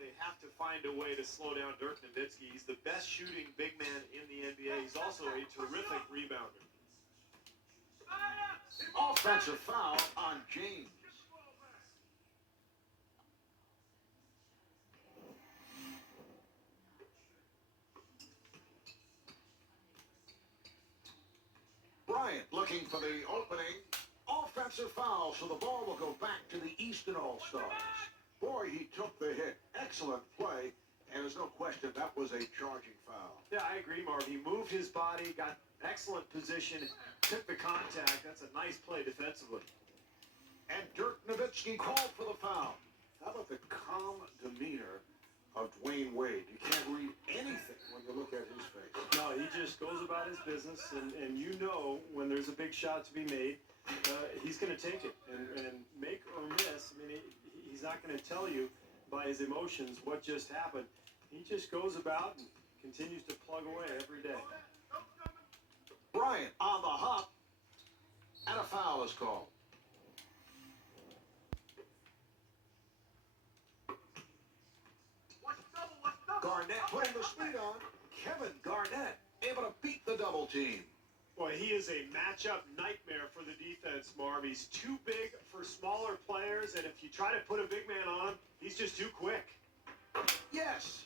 they have to find a way to slow down Dirk Nowitzki. He's the best shooting big man in the NBA. He's also a terrific rebounder. Offensive foul on James. Bryant looking for the opening. Offensive foul, so the ball will go back to the Eastern All-Stars. Boy, he took the hit. Excellent play, and there's no question that was a charging foul. Yeah, I agree, Marv. He moved his body, got excellent position, took the contact. That's a nice play defensively. And Dirk Nowitzki called for the foul. How about the calm demeanor of Dwayne Wade? You can't read anything when you look at his face. No, he just goes about his business, and you know when there's a big shot to be made, he's going to take it and make or miss. I mean, he's not going to tell you by his emotions what just happened. He just goes about and continues to plug away every day. Bryant on the hop, and a foul is called. Garnett putting the speed on. Kevin Garnett able to beat the double team. Boy, he is a matchup nightmare for the defense, Marv. He's too big for smaller players, and if you try to put a big man on him, he's just too quick. Yes.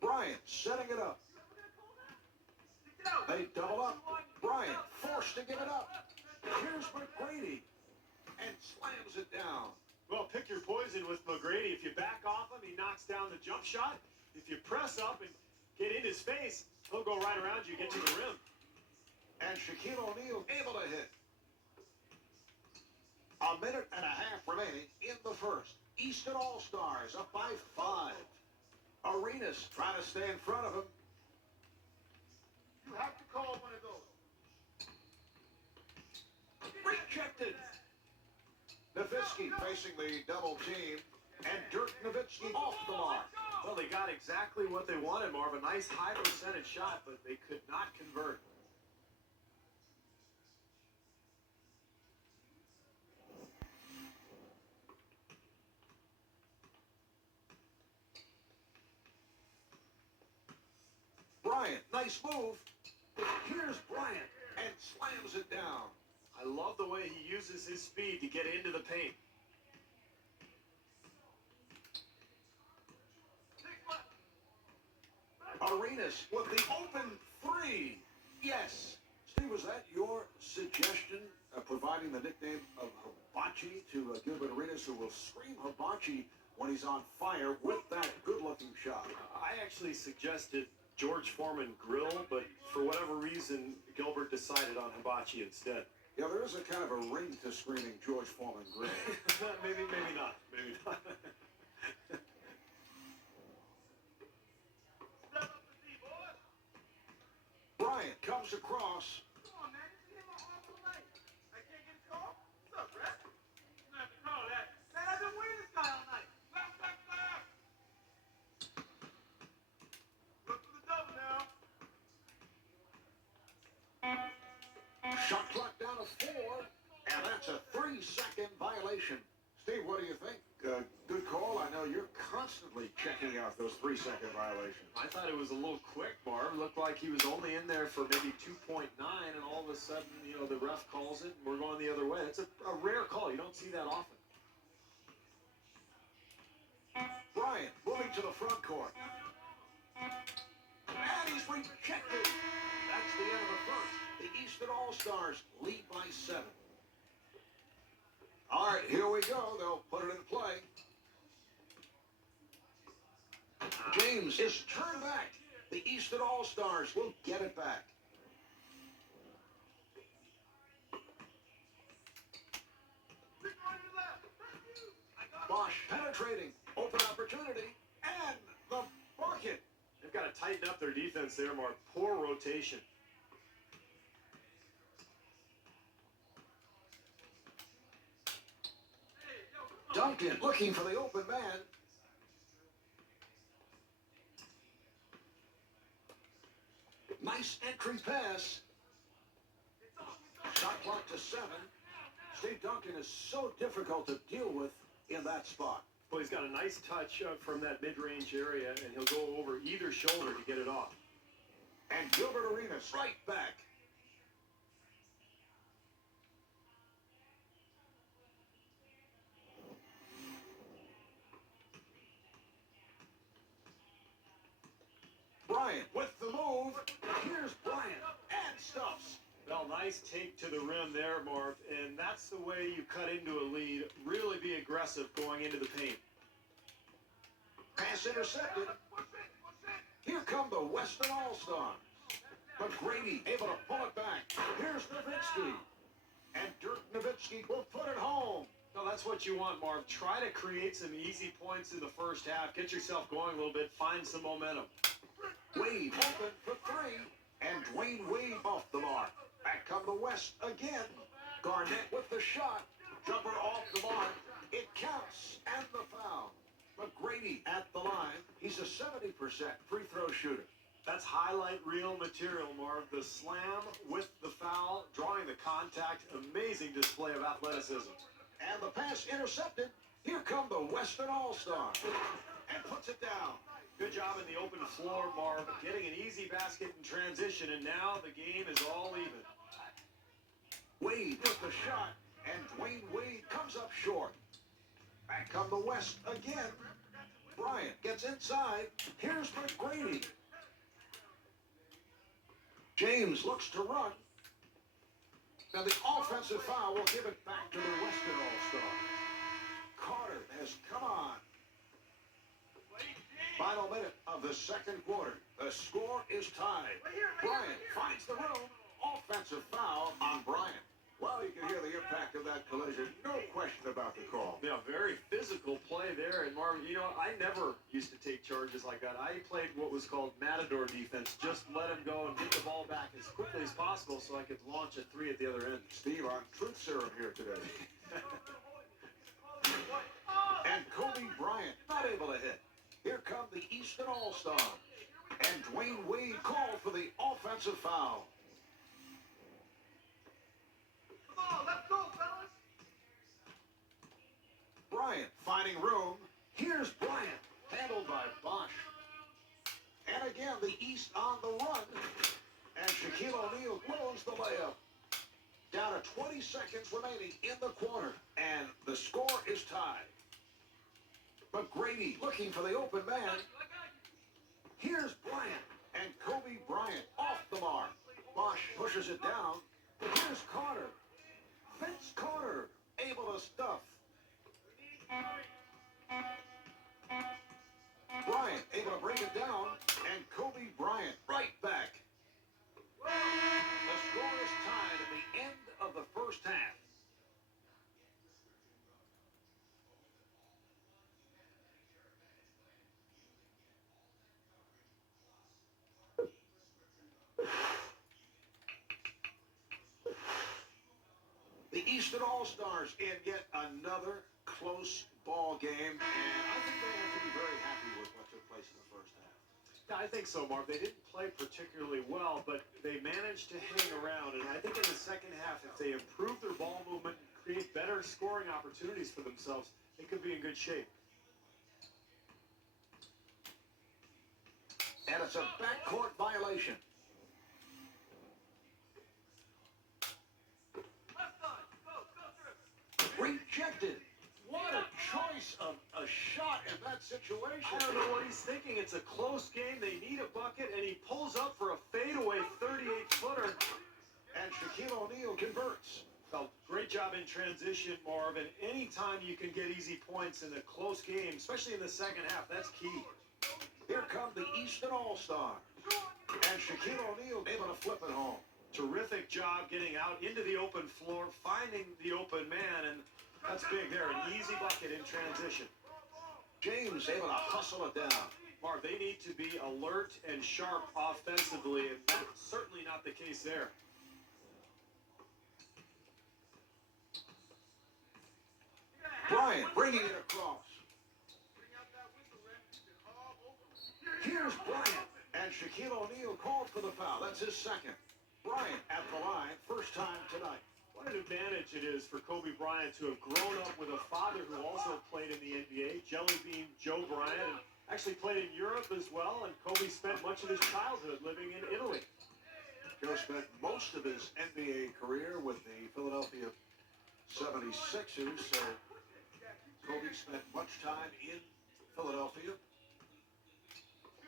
Bryant setting it up. They double up. Bryant forced to give it up. Here's McGrady and slams it down. Well, pick your poison with McGrady. If you back off him, he knocks down the jump shot. If you press up and get in his face, he'll go right around you, get to the rim. And Shaquille O'Neal able to hit. A minute and a half remaining in the first. Eastern All-Stars up by 5. Arenas trying to stay in front of him. You have to call one of those. Rejected. Nowitzki facing the double team, and Dirk Nowitzki off the mark. Well, they got exactly what they wanted, Marv. A nice high percentage shot, but they could not convert. Bryant, nice move. Here's Bryant, and slams it down. I love the way he uses his speed to get into the paint. Arenas with the open 3. Yes. Steve, was that your suggestion of providing the nickname of Hibachi to Gilbert Arenas, who will scream Hibachi when he's on fire with that good-looking shot? I actually suggested George Foreman Grill, but for whatever reason, Gilbert decided on Hibachi instead. Yeah, there is a kind of a ring to screaming George Foreman Grill. maybe not. Maybe not. Bryant comes across. Come on, man. Just give him an arm all night. I can't get his call. What's up, Brett? You don't have to call that. Man, I've been waiting this guy all night. Left. Look for the double now. Shot clock down to 4, and that's a 3-second violation. Steve, what do you think? Good call. I know you're constantly checking out those 3-second violations. I thought it was a little quick, Marv. Looked like he was only in there for maybe 2.9, and all of a sudden, the ref calls it, and we're going the other way. It's a rare call. You don't see that often. Bryant moving to the front court. And he's rejected. That's the end of the first. The Eastern All-Stars lead by 7. All right, here we go. They'll put it in play. James is turned back. The Eastern All-Stars will get it back. Bosch penetrating. Open opportunity. And the bucket. They've got to tighten up their defense there, Marv. Poor rotation. Duncan looking for the open man. Nice entry pass. Shot clock to 7. Steve Duncan is so difficult to deal with in that spot. Well, he's got a nice touch from that mid-range area, and he'll go over either shoulder to get it off. And Gilbert Arenas right back. Bryant with the move. Here's Bryant and stuffs. Well, nice take to the rim there, Marv, and that's the way you cut into a lead. Really be aggressive going into the paint. Pass intercepted. Here come the Western All-Stars. McGrady able to pull it back. Here's Nowitzki. And Dirk Nowitzki will put it home. No, that's what you want, Marv. Try to create some easy points in the first half. Get yourself going a little bit. Find some momentum. Wade open for 3. And Dwayne Wade off the mark. Back come the West again. Garnett with the shot. Jumper off the mark. It counts. And the foul. McGrady at the line. He's a 70% free throw shooter. That's highlight reel material, Marv. The slam with the foul, drawing the contact. Amazing display of athleticism. And the pass intercepted. Here come the Western All-Stars. And puts it down. Good job in the open floor, Marv. Getting an easy basket in transition, and now the game is all even. Wade with the shot. And Dwayne Wade comes up short. Back come the West again. Bryant gets inside. Here's McGrady. James looks to run. Now the offensive foul will give it back to the Western All-Star. Carter has come on. Final minute of the second quarter. The score is tied. Bryant finds the room. Offensive foul on Bryant. Well, you can hear the impact of that collision. No question about the call. Yeah, very physical play there. And Marvin, you know, I never used to take charges like that. I played what was called matador defense. Just let him go and get the ball back as quickly as possible so I could launch a 3 at the other end. Steve on truth serum here today. And Kobe Bryant not able to hit. Here come the Eastern All-Stars. And Dwayne Wade called for the offensive foul. Let's go, fellas. Bryant finding room. Here's Bryant. Handled by Bosch. And again, the East on the run. And Shaquille O'Neal blows the layup. Down to 20 seconds remaining in the quarter. And the score is tied. McGrady looking for the open man. Here's Bryant. And Kobe Bryant off the mark. Bosch pushes it down. Here's Carter. Vince Carter able to stuff. Bryant able to bring it down. And Kobe Bryant right back. The score is tied at the end of the first half. The Eastern All-Stars in yet another close ball game, and I think they have to be very happy with what took place in the first half. Yeah, I think so, Marv. They didn't play particularly well, but they managed to hang around. And I think in the second half, if they improve their ball movement, create better scoring opportunities for themselves, they could be in good shape. And it's a backcourt violation. Rejected. What a choice of a shot in that situation. I don't know what he's thinking. It's a close game. They need a bucket, and he pulls up for a fadeaway 38-footer. And Shaquille O'Neal converts. Well, great job in transition, Marv. And anytime you can get easy points in a close game, especially in the second half, that's key. Here come the Eastern All-Stars. And Shaquille O'Neal able to flip it home. Terrific job getting out into the open floor, finding the open man, and that's big there. An easy bucket in transition. James able to hustle it down. Marv, they need to be alert and sharp offensively, and that's certainly not the case there. You're gonna Bryant bringing it across. Here's Bryant, and Shaquille O'Neal called for the foul. That's his second. Bryant at the line, first time tonight. What an advantage it is for Kobe Bryant to have grown up with a father who also played in the NBA, Jelly Bean Joe Bryant, and actually played in Europe as well. And Kobe spent much of his childhood living in Italy. Joe spent most of his NBA career with the Philadelphia 76ers, so Kobe spent much time in Philadelphia.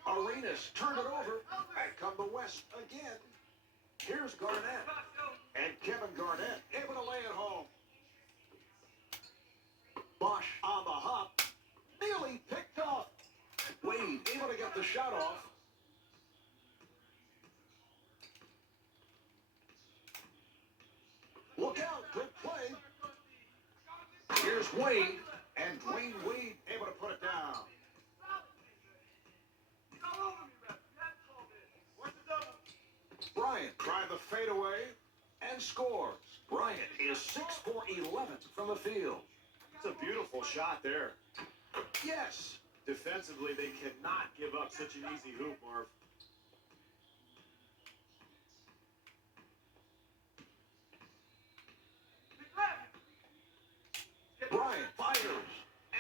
Arenas turned it over. Back come the West again. Here's Garnett. And Kevin Garnett able to lay it home. Bosch on the hop. Nearly picked off. Wade able to get the shot off. Look out, good play. Here's Wade, and Dwayne Wade able to put it down. Bryant tried the fadeaway and scores. Bryant is 6 for 11 from the field. It's a beautiful shot there. Yes. Defensively, they cannot give up such an easy hoop, Marv. Bryant fires,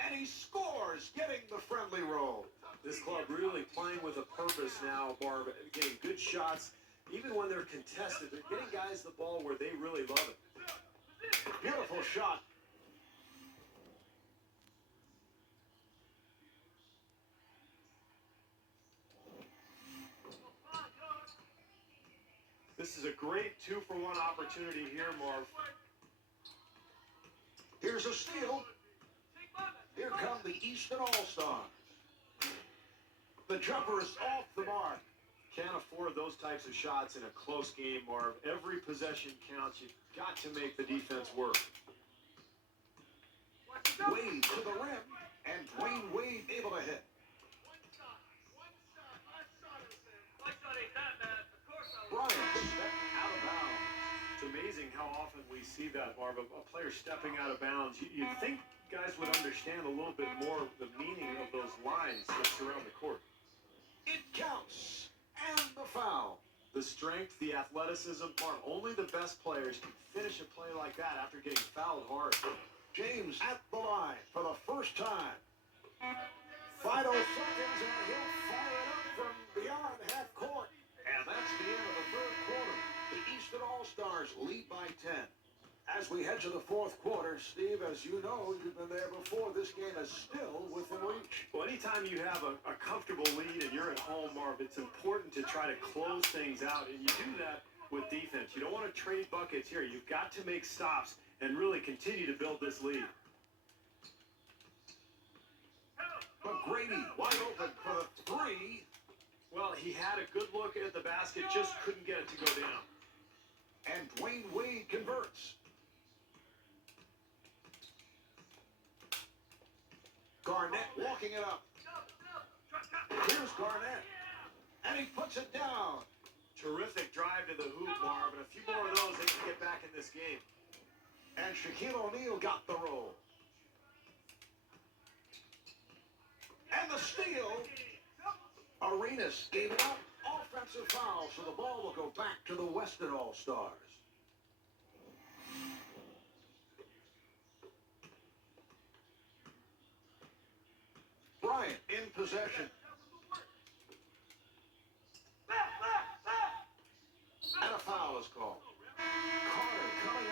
and he scores, getting the friendly roll. This club really playing with a purpose now, Marv, getting good shots. Even when they're contested, they're getting guys the ball where they really love it. Beautiful shot. This is a great 2-for-1 opportunity here, Marv. Here's a steal. Here come the Eastern All-Stars. The jumper is off the mark. Can't afford those types of shots in a close game, Marv. Every possession counts. You've got to make the defense work. Wade to the rim, and Dwayne Wade able to hit. Bryant stepped out of bounds. It's amazing how often we see that, Marv, a player stepping out of bounds. You'd think guys would understand a little bit more of the meaning of those lines that surround the court. It counts. And the foul. The strength, the athleticism, Marv, only the best players can finish a play like that after getting fouled hard. James at the line for the first time. Final seconds, and he'll fire it up from beyond half court. And that's the end of the third quarter. The Eastern All-Stars lead by 10. As we head to the fourth quarter, Steve, as you know, you've been there before, this game is still within reach. Well, anytime you have a comfortable lead and you're at home, Marv, it's important to try to close things out, and you do that with defense. You don't want to trade buckets here. You've got to make stops and really continue to build this lead. McGrady wide open for the three. Well, he had a good look at the basket, just couldn't get it to go down. And Dwayne Wade converts. Garnett walking it up. Here's Garnett. And he puts it down. Terrific drive to the hoop, Marv, and a few more of those, they can get back in this game. And Shaquille O'Neal got the roll. And the steal. Arenas gave it up. Offensive foul, so the ball will go back to the Western All-Stars. Bryant in possession. And a foul is called. Carter coming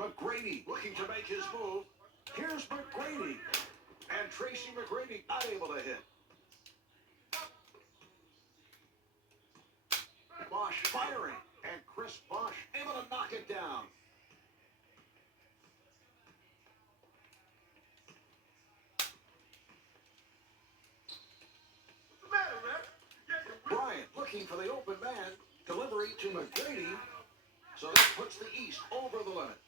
on. McGrady looking to make his move. Here's McGrady. And Tracy McGrady not able to hit. Bosch firing. And Chris Bosch able to knock it down. Bryant looking for the open man. Delivery to McGrady. So that puts the East over the limit.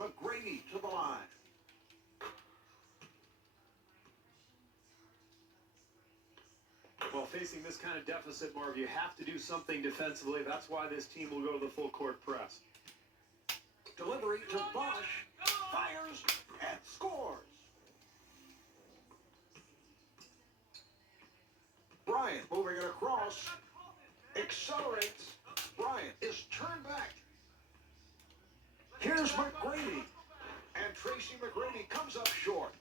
McGrady to the line. Well, facing this kind of deficit, Marv, you have to do something defensively. That's why this team will go to the full court press. Delivery to Bosch. Fires and scores. Bryant moving it across. Accelerates. Bryant is turned back. Here's McGrady. And Tracy McGrady comes up short.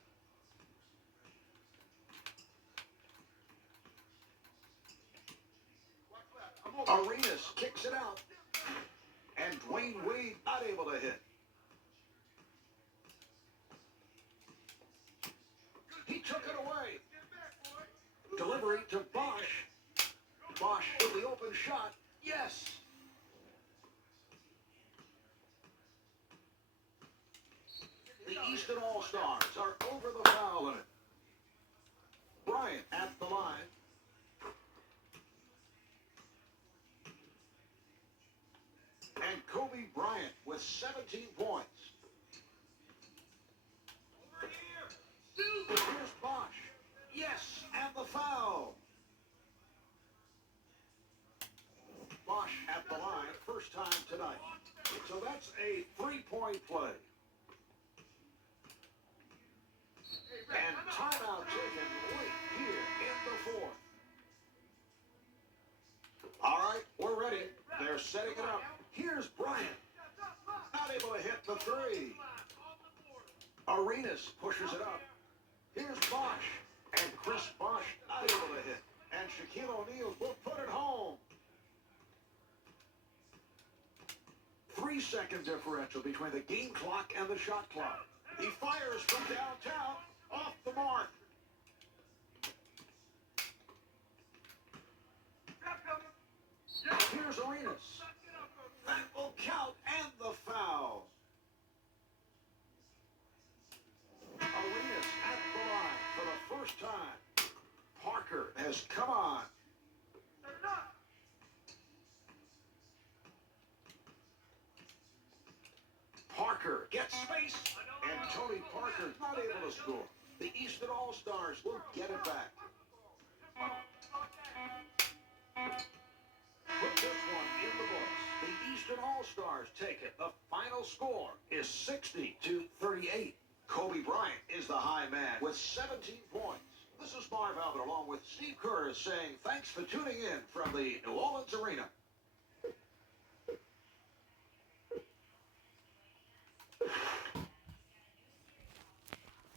Arenas kicks it out. And Dwayne Wade not able to hit. He took it away. Delivery to Bosch. Bosch with the open shot. Yes. The Easton All-Stars are over the foul limit. Bryant at the line. And Kobe Bryant with 17 points. Here's Bosch. Yes, and the foul. Bosch at the line, first time tonight. So that's a three-point play. And timeout taken late here in the fourth. All right, we're ready. They're setting it up. Here's Bryant. Not able to hit the three. Arenas pushes it up. Here's Bosch. And Chris Bosch not able to hit. And Shaquille O'Neal will put it home. 3-second differential between the game clock and the shot clock. He fires from downtown. Off the mark. Here's Arenas. That will count, and the foul. Arenas at the line for the first time. Parker has come on. Parker gets space, and Tony Parker not able to score. The Easton All-Stars will get it back. Put this one in the books. The Easton All-Stars take it. The final score is 60-38. Kobe Bryant is the high man with 17 points. This is Marv Albert along with Steve Kerr saying thanks for tuning in from the New Orleans Arena.